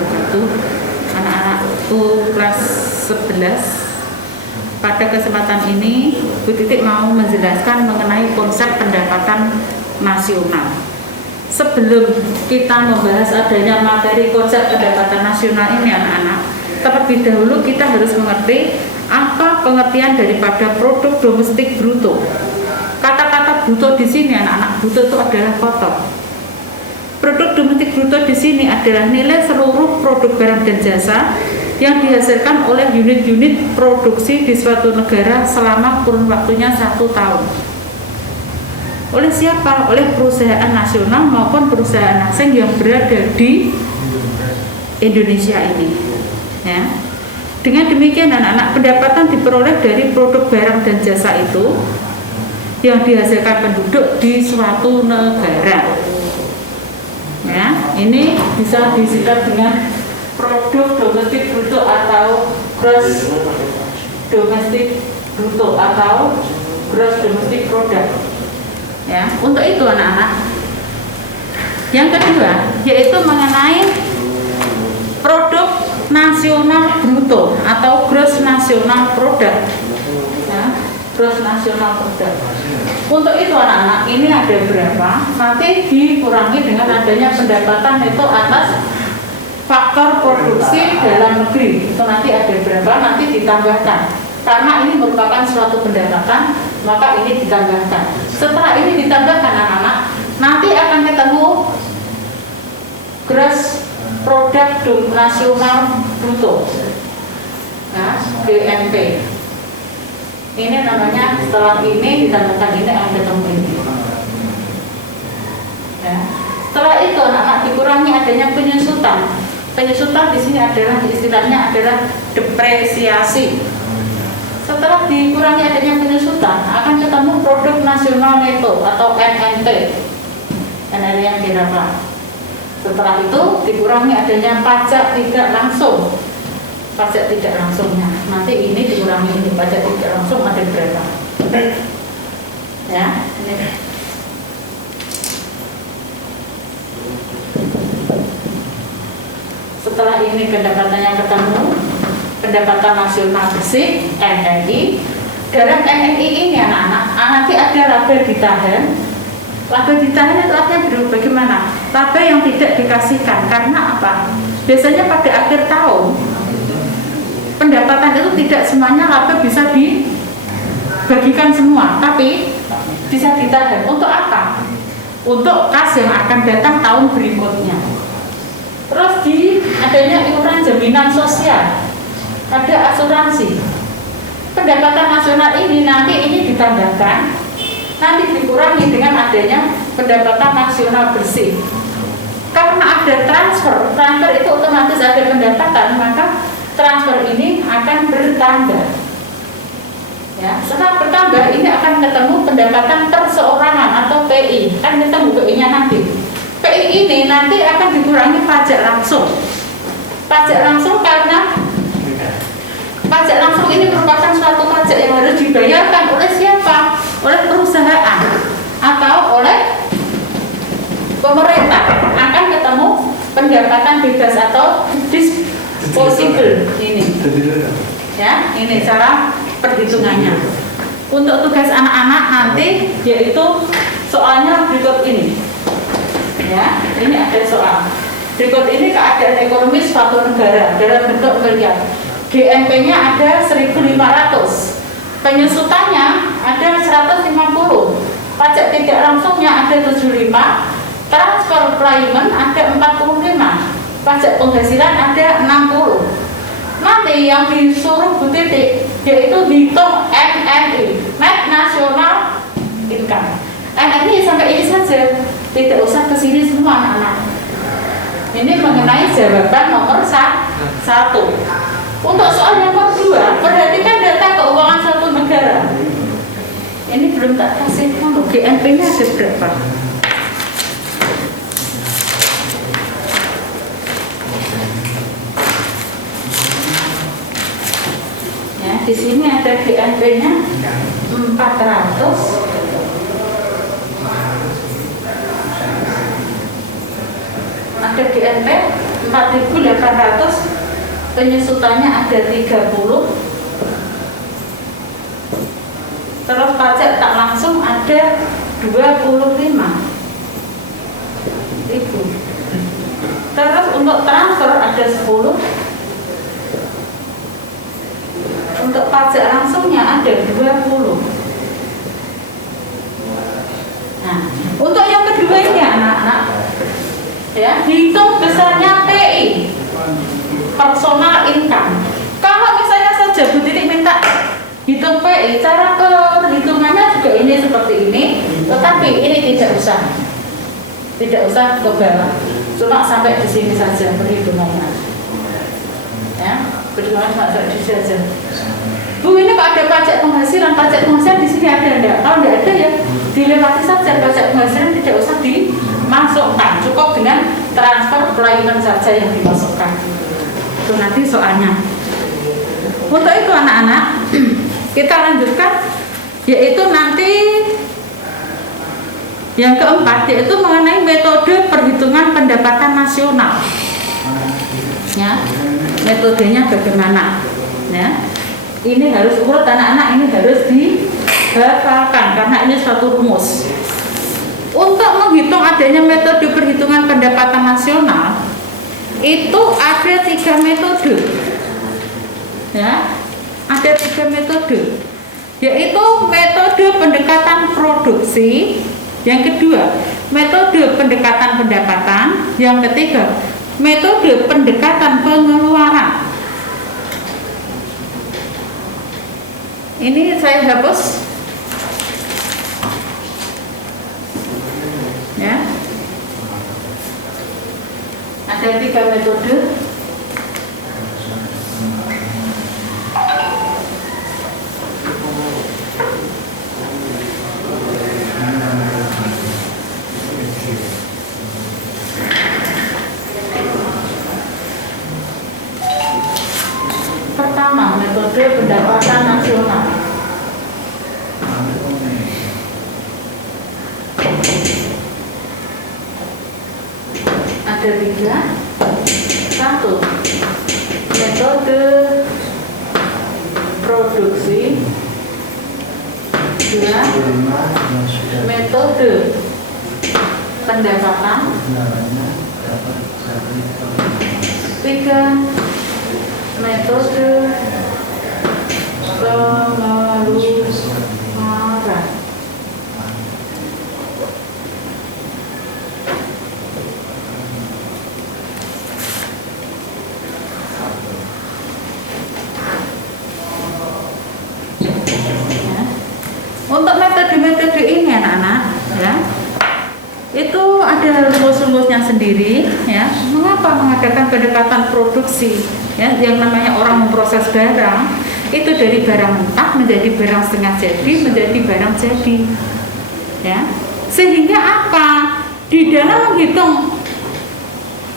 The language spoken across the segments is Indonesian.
wabarakatuh. Anak-anakku kelas 11. Pada kesempatan ini Bu Titik mau menjelaskan mengenai konsep pendapatan nasional. Sebelum kita membahas adanya materi konsep pendapatan nasional ini anak-anak, terlebih dahulu kita harus mengerti apa pengertian daripada produk domestik bruto. Kata-kata bruto di sini anak-anak, bruto itu adalah kotor. Produk domestik bruto di sini adalah nilai seluruh produk barang dan jasa yang dihasilkan oleh unit-unit produksi di suatu negara selama kurun waktunya 1 tahun. Oleh siapa? Oleh perusahaan nasional maupun perusahaan asing yang berada di Indonesia ini. Ya. Dengan demikian anak-anak, pendapatan diperoleh dari produk barang dan jasa itu yang dihasilkan penduduk di suatu negara. Ya, ini bisa disingkat dengan produk domestik bruto atau gross domestic bruto atau gross domestic product. Ya, untuk itu anak-anak. Yang kedua yaitu mengenai produk nasional bruto atau gross nasional product. Ya, gross nasional product. Untuk itu anak-anak, ini ada berapa? Nanti dikurangi dengan adanya pendapatan itu atas faktor produksi dalam negeri. Itu nanti ada berapa? Nanti ditambahkan. Karena ini merupakan suatu pendapatan, maka ini ditambahkan. Setelah ini ditambahkan anak-anak, nanti akan ketemu gross product nasional bruto. Nah, GNP. Ini namanya, setelah ini ditambahkan ini akan ketemu ini. Ya. Setelah itu anak-anak dikurangi adanya penyusutan. Penyusutan di sini adalah istilahnya adalah depresiasi. Setelah dikurangi adanya penyusutan akan ketemu produk nasional neto atau NNT. NNT yang berapa? Setelah itu dikurangi adanya pajak tidak langsung. Pajak tidak langsungnya nanti ini dikurangi ini, pajak tidak langsung ada berapa? Ya, ini. Setelah ini pendapatannya ketemu, pendapatan nasional bersih NNI. Dalam NNI ini anak-anak, nanti ada laba ditahan. Laba ditahan itu artinya berubah bagaimana? Laba yang tidak dikasihkan karena apa? Biasanya pada akhir tahun pendapatan itu tidak semuanya laba bisa dibagikan semua, tapi bisa ditahan. Untuk apa? Untuk kas yang akan datang tahun berikutnya. Terus di adanya iuran jaminan sosial, ada asuransi. Pendapatan nasional ini nanti ini ditambahkan, nanti dikurangi dengan adanya pendapatan nasional bersih. Karena ada transfer itu otomatis ada pendapatan, maka transfer ini akan bertambah. Ya, setelah bertambah ini akan ketemu pendapatan perseorangan atau PI. Kan ketemu PI-nya nanti. PI ini nanti akan dikurangi pajak langsung. Pajak langsung karena pajak langsung ini merupakan suatu pajak yang harus dibayarkan oleh siapa? Oleh perusahaan atau oleh pemerintah. Akan ketemu pendapatan bebas atau disposable ini. Ya, ini cara perhitungannya. Untuk tugas anak-anak nanti yaitu soalnya berikut ini. Ya, ini ada soal. Berikut ini keadaan ekonomi suatu negara dalam bentuk miliar. GNP-nya ada 1.500. Penyusutannya ada 150. Pajak tidak langsungnya ada 75. Transfer payment ada 45. Pajak penghasilan ada 60. Nanti yang disuruh Bu Titik yaitu hitung NNI, Net National Income. NNI sampai ini saja, tidak usah ke sini semua anak-anak. Ini mengenai jawaban nomor 1. Untuk soal nomor 2, perhatikan data keuangan suatu negara. Ini belum tak kasih untuk GNP-nya ada berapa? Ya, di sini ada GNP-nya 400. Ada GNP 400 4.800, penyusutannya ada 30, terus pajak tak langsung ada 25.000. Terus untuk transfer ada 10, untuk pajak langsungnya ada 20. Nah, untuk yang kedua ini anak-anak, ya, hitung besarnya PI, personal income. Kalau misalnya saja Bu Titik minta hitung PI, cara perhitungannya juga ini seperti ini, tetapi ini tidak usah ke bawah, cuma sampai di sini saja perhitungannya. Ya, perhitungan cuma sampai di sini saja. Bu, ini kok ada pajak penghasilan di sini ada enggak? Kalau enggak ada ya dilewati saja, pajak penghasilan tidak usah dimasukkan, cukup dengan transfer payment saja yang dimasukkan. Itu nanti soalnya. Untuk itu anak-anak, kita lanjutkan, yaitu nanti yang keempat, yaitu mengenai metode perhitungan pendapatan nasional. Ya, metodenya bagaimana? Ya, ini harus urut anak-anak, ini harus dihafalkan karena ini suatu rumus. Untuk menghitung adanya metode perhitungan pendapatan nasional, itu ada 3 metode. Ya, ada 3 metode, yaitu metode pendekatan produksi, yang kedua metode pendekatan pendapatan, yang ketiga metode pendekatan pengeluaran. Ini saya hapus ya. Ada 3 metode. Pertama, metode pendapatan nasional. Ada 3. 1. Metode produksi. 2. Metode pendapatan. 3. Metode pengeluaran. Untuk metode-metode ini anak-anak, ya, itu ada rumus-rumusnya sendiri, ya. Mengapa mengadakan pendekatan produksi? Ya, yang namanya orang memproses barang itu dari barang mentah menjadi barang setengah jadi menjadi barang jadi, ya. Sehingga apa? Di dalam menghitung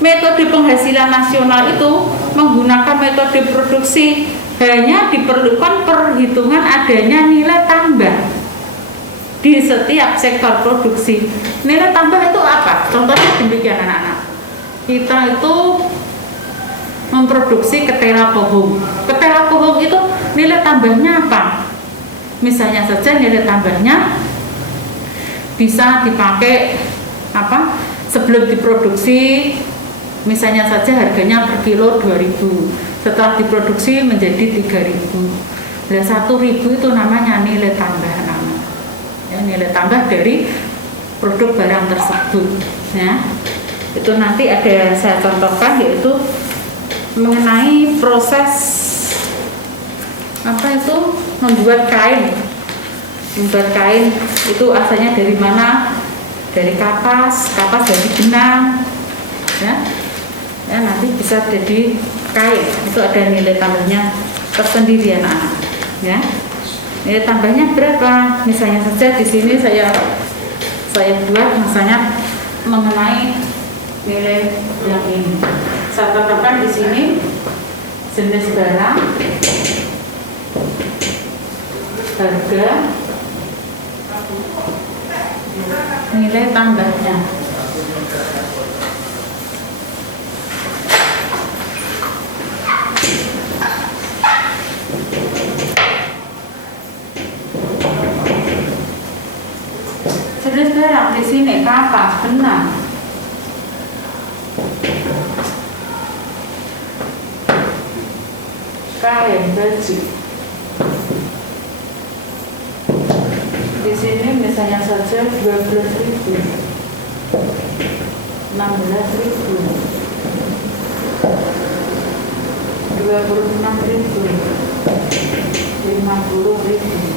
metode penghasilan nasional itu menggunakan metode produksi, hanya diperlukan perhitungan adanya nilai tambah di setiap sektor produksi. Nilai tambah itu apa? Contohnya demikian anak-anak. Kita itu memproduksi ketela pohon. Ketela pohon itu nilai tambahnya apa? Misalnya saja nilai tambahnya bisa dipakai apa? Sebelum diproduksi, misalnya saja harganya per kilo 2.000. Setelah diproduksi menjadi 3.000. Nah, 1.000 itu namanya nilai tambah, anak-anak. Ya, nilai tambah dari produk barang tersebut. Ya, itu nanti ada saya contohkan, yaitu mengenai proses apa itu membuat kain. Membuat kain itu asalnya dari mana? Dari kapas dari benang, ya. Ya, nanti bisa jadi kain. Itu ada nilai tambahnya tersendiri anak-anak, ya. Nilai tambahnya berapa? Misalnya saja di sini saya buat misalnya mengenai nilai yang ini. Saya tetapkan di sini jenis barang, harga, nilai tambahnya. barang di sini kapas benang. Kain baju. Di sini misalnya saja 12.000, 16.000, 26.000, 50.000.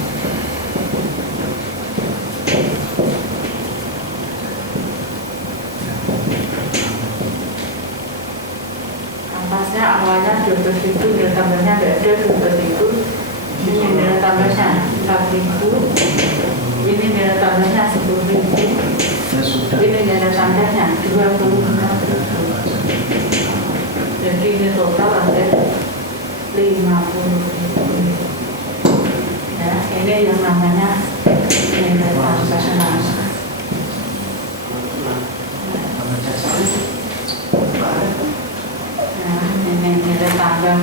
Ampasnya awalnya 12.000, nilai tambahnya tidak ada 12.000. Ini nilai tambahnya 4.000. Ini nilai tambahnya 10.000. Ini nilai tambahnya 26.000. Jadi ini total ada 50.000. Ya, ini yang namanya nilai tambah. Nah, ini nilai tambah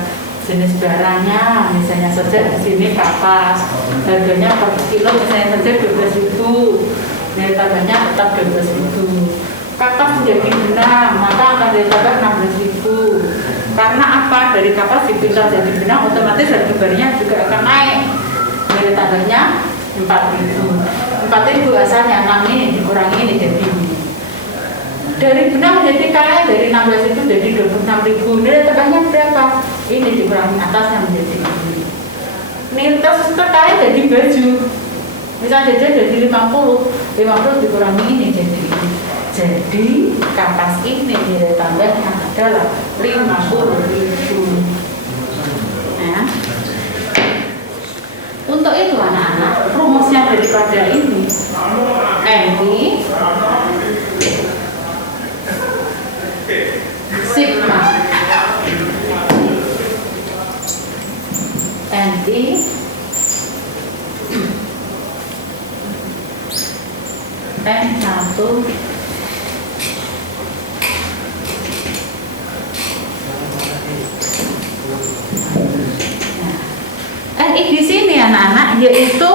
jenis barangnya, misalnya saja di sini kapas, harganya per kilo misalnya saja 12.000, nilai tambahnya tetap 12.000. Kapas menjadi benang, maka akan ditambah 16.000. Karena apa? Dari kapas dipindah jadi benang, otomatis harga barangnya juga akan naik. Nilai tambahnya 4.000. 4.000 asalnya, 6 ini dikurangi ini jadi ini. Dari benang menjadi kain, dari 16.000 jadi 26.000. Nilai tambahnya berapa? Ini dikurangi atasnya menjadi ini. Nilai kain jadi baju. Misalnya jadi 50 dikurangi ini jadi ini. Jadi kapas ini nilai tambahnya adalah 50.000. Ya. Untuk itu anak-anak, rumusnya daripada ini NI sigma NI N1 di sini anak-anak yaitu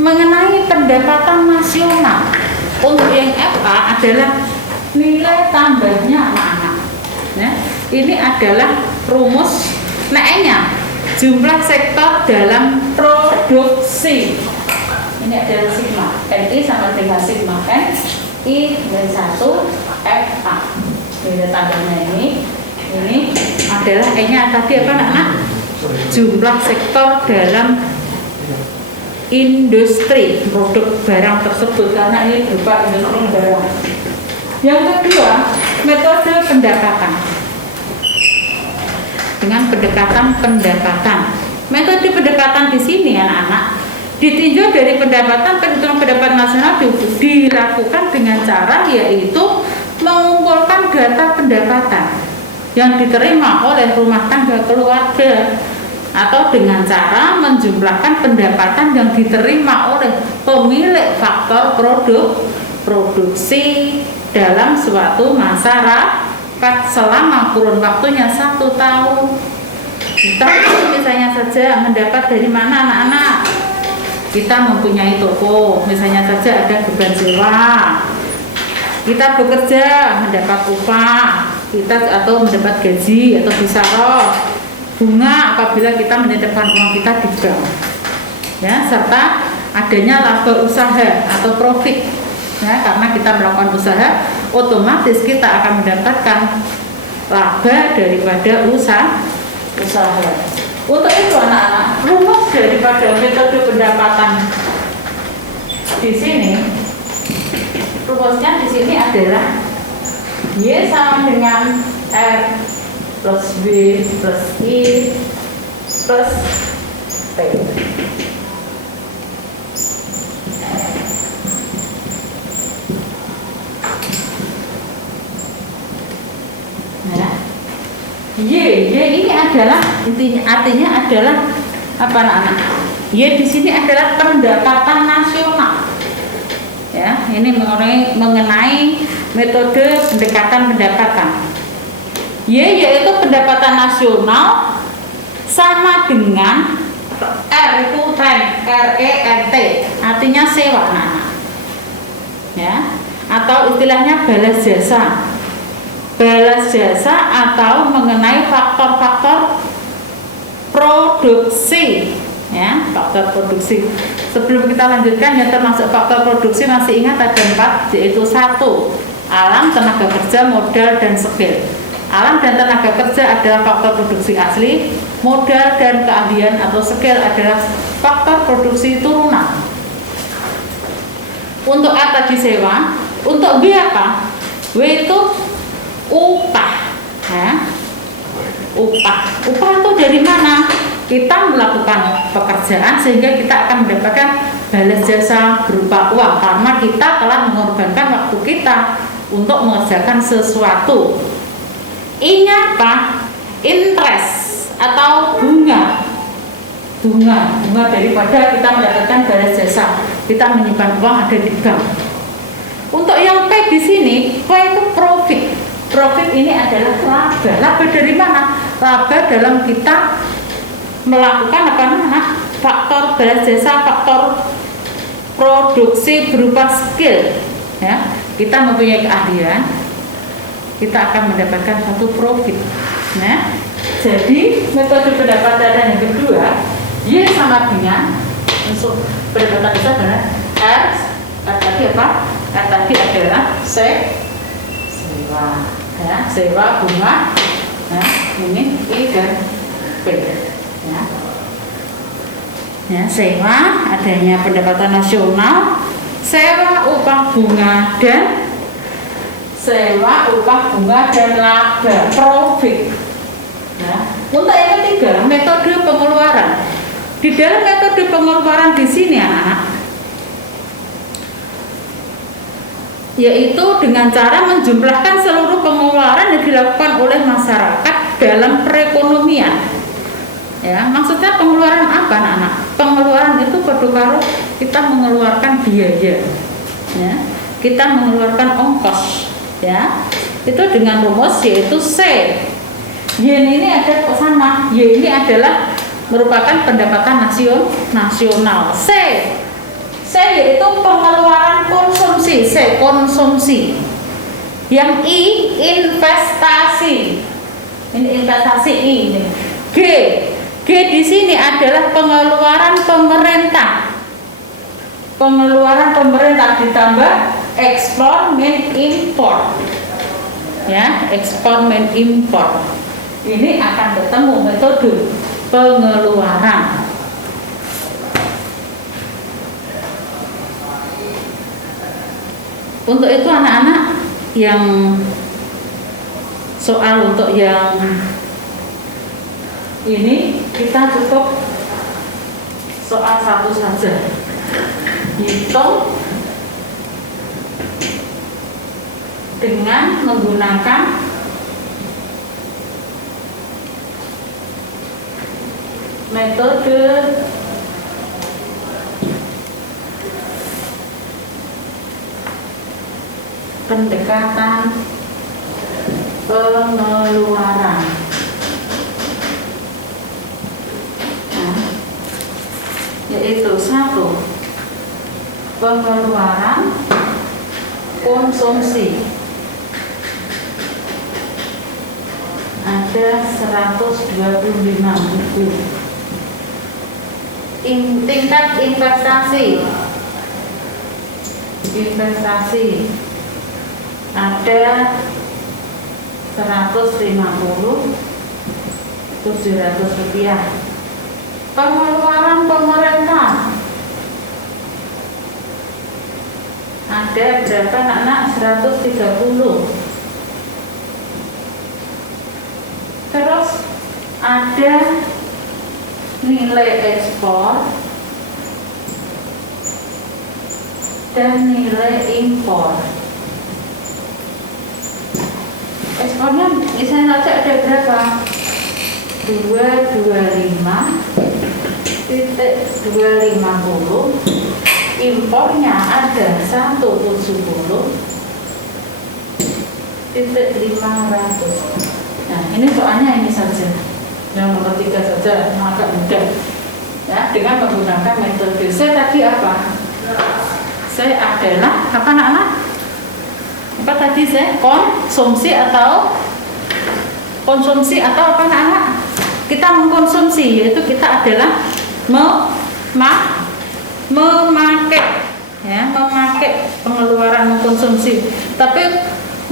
mengenai pendapatan nasional. Untuk yang FA adalah nilai tambahnya anak-anak. Ya, ini adalah rumus NE-nya, jumlah sektor dalam produksi. Ini adalah sigma NI sama dengan sigma N I dari 1 FA. Nilai tambahnya ini adalah E-nya tadi apa anak-anak? Jumlah sektor dalam industri produk barang tersebut, karena ini berupa industri barang. Yang kedua, metode pendapatan dengan pendekatan pendapatan. Metode pendapatan di sini anak-anak ditinjau dari pendapatan perhitungan pendapatan nasional dilakukan dengan cara yaitu mengumpulkan data pendapatan yang diterima oleh rumah tangga keluarga, atau dengan cara menjumlahkan pendapatan yang diterima oleh pemilik faktor produksi dalam suatu masyarakat selama kurun waktunya 1 tahun. Kita misalnya saja mendapat dari mana anak-anak? Kita mempunyai toko, misalnya saja ada beban sewa. Kita bekerja mendapat upah, kita atau mendapat gaji atau bisaroh, bunga apabila kita menitipkan uang kita di bank, ya, serta adanya laba usaha atau profit, ya, karena kita melakukan usaha, otomatis kita akan mendapatkan laba daripada usaha. Untuk itu anak-anak, rumus daripada metode pendapatan di sini, rumusnya di sini adalah Y sama dengan R plus B plus I plus T. Nah, Y ini adalah artinya adalah apa anak-anak? Y di sini adalah pendapatan nasional. Ya, ini mengenai metode pendekatan pendapatan. Y yaitu pendapatan nasional sama dengan R itu rent, RENT, artinya sewa. Nah, ya, atau istilahnya balas jasa. Balas jasa atau mengenai faktor-faktor produksi, ya, faktor produksi. Sebelum kita lanjutkan, yang termasuk faktor produksi masih ingat ada 4, yaitu 1, alam, tenaga kerja, modal, dan skill. Alam dan tenaga kerja adalah faktor produksi asli, modal dan keahlian atau skill adalah faktor produksi turunan. Untuk A tadi sewa, untuk B apa? W itu upah, ya. Upah itu dari mana? Kita melakukan pekerjaan sehingga kita akan mendapatkan balas jasa berupa uang karena kita telah mengorbankan waktu kita untuk mengerjakan sesuatu. I-nya apa? Interest atau bunga daripada kita mendapatkan balas jasa. Kita menyimpan uang ada di bank. Untuk yang P di sini, P itu profit. Profit ini adalah laba. Laba dari mana? Laba dalam kita melakukan faktor balas jasa, faktor produksi berupa skill, ya. Kita mempunyai keahlian, kita akan mendapatkan satu profit, ya. Jadi metode pendapatan yang kedua, Y sama dengan untuk pendapatan kita adalah R tadi apa? R tadi adalah sewa, ya, sewa bunga, ya, ini I dan P, ya. Ya, sewa adanya pendapatan nasional, sewa upah bunga dan laba, profit. Ya. Untuk yang ketiga, metode pengeluaran. Di dalam metode pengeluaran di sini anak-anak, yaitu dengan cara menjumlahkan seluruh pengeluaran yang dilakukan oleh masyarakat dalam perekonomian. Ya, maksudnya pengeluaran apa anak-anak? Pengeluaran itu perlu kita mengeluarkan biaya, ya, kita mengeluarkan ongkos, ya, itu dengan rumus yaitu C. Y ini ada sama, Y ini adalah merupakan pendapatan nasional. C yaitu pengeluaran konsumsi, C konsumsi. Yang I investasi. Ini investasi I ini. G di sini adalah pengeluaran pemerintah. Pengeluaran pemerintah ditambah ekspor men import. Ya, ekspor men import. Ini akan ketemu metode pengeluaran. Untuk itu anak-anak yang soal untuk yang ini kita cukup soal 1 saja. Hitung dengan menggunakan metode pendekatan pengeluaran. Nah, yaitu 1. Pengeluaran konsumsi ada 125.000. Tingkat investasi ada 150.700 rupiah. Pengeluaran pemerintah ada berapa anak-anak? 130. Terus ada nilai ekspor dan nilai impor. Ekspornya misalnya saja ada berapa? 225.250. Impornya ada 170.500. Nah, ini soalnya ini saja. Yang nomor 3 saja, agak mudah. Ya, dengan menggunakan metode C tadi apa? saya adalah apa anak-anak? Apa tadi saya? Konsumsi atau apa anak-anak? Kita mengkonsumsi, yaitu kita adalah memakai, ya, memakai, pengeluaran mengkonsumsi. Tapi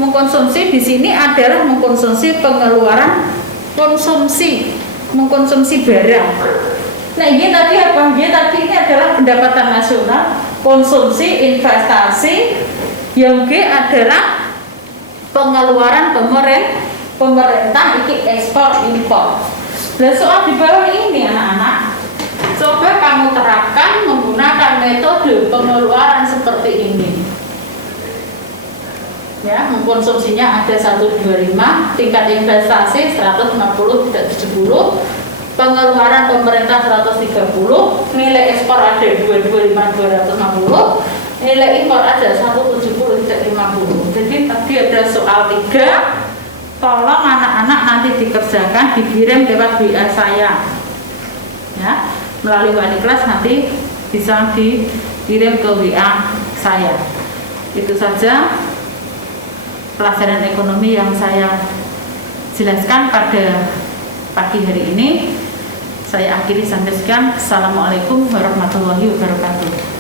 mengkonsumsi di sini adalah mengkonsumsi pengeluaran mengkonsumsi barang. Nah ini tadi apa? Ini adalah pendapatan nasional, konsumsi, investasi. Yang G adalah pengeluaran pemerintah, iki ekspor impor. Dan soal di bawah ini anak-anak, coba kamu terapkan menggunakan metode pengeluaran seperti ini. Ya, mengkonsumsinya ada 125, tingkat investasi 150 tidak 70, pengeluaran pemerintah 130, nilai ekspor ada 225 260, nilai impor ada 170 tidak 50. Jadi tadi ada soal 3, tolong anak-anak nanti dikerjakan, dikirim lewat WA saya, ya, melalui wali kelas nanti bisa dikirim ke WA saya. Itu saja pelajaran ekonomi yang saya jelaskan pada pagi hari ini. Saya akhiri sampai sekian. Assalamualaikum warahmatullahi wabarakatuh.